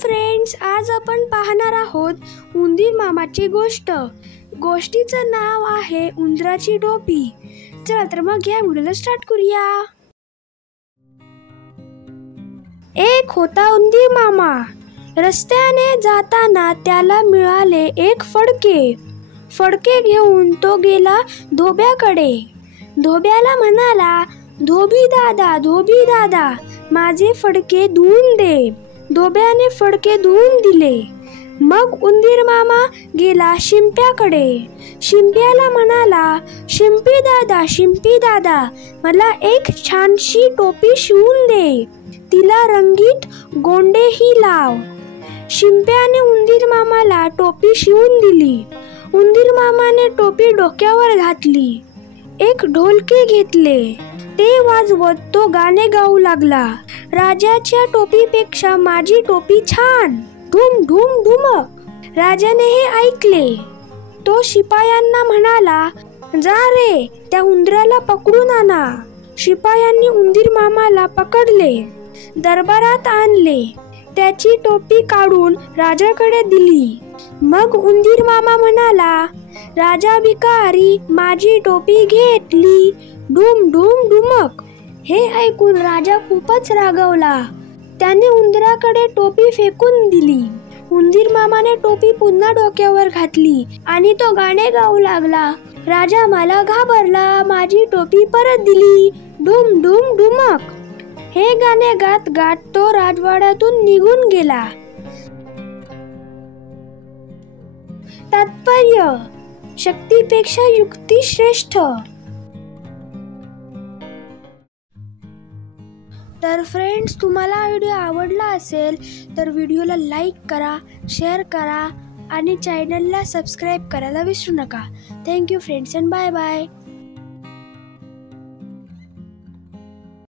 Friends, आज आपण पाहणार आहोत उंदीर मामाची गोष्ट. गोष्टीचं नाव आहे उंदराची टोपी. चला तर मग या व्हिडिओला स्टार्ट करूया. एक होता उंदीर मामा. रस्त्याने जाताना त्याला मिळाले एक फडके. फडके घेऊन तो गेला धोब्याकडे. धोब्याला म्हणाला, धोबी दादा, माझे फडके धुवून दे. धोब्याने फडके धुवून दिले. मग उंदीर मामा गेला शिंप्याकडे. शिंप्याला म्हणाला, शिंपी दादा, मला एक छानशी टोपी शिवून दे. तिला रंगीत गोंडेही लाव. शिंप्याने उंदीर मामाला टोपी शिवून दिली. उंदीर मामाने टोपी डोक्यावर घातली. एक ढोलकी घेतले. ते वाजवत तो गाणे गाऊ लागला. राजाच्या टोपीपेक्षा माझी टोपी छान, धूम धूम धुमक. राजाने हे ऐकले. तो शिपायांना म्हणाला, जा रे, त्या उंदराला पकडून आणा. शिपायांनी उंदीर मामाला पकडले. दरबारात आणले. त्याची टोपी काढून राजाकडे दिली. मग उंदीर मामा म्हणाला, राजा भिकारी, माझी टोपी घेतली, धूम धूम धुमक. हे ऐकून राजा खूपच रागावला. त्याने उंदराकडे टोपी फेकून दिली. उंदीर मामाने टोपी पुन्हा डोक्यावर घातली आणि तो गाणे गाऊ लागला. राजा मला घाबरला, माझी टोपी परत दिली, धूम धूम धुमक. हे गाणे गात गात तो राजवाड्यातून निघून गेला. तात्पर्य: शक्तीपेक्षा युक्ती श्रेष्ठ. तर फ्रेंड्स, तुम्हाला हा व्हिडिओ आवडला असेल तर व्हिडिओला लाईक करा, शेअर करा आणि चॅनलला सबस्क्राईब करायला विसरू नका. Thank you friends and bye bye.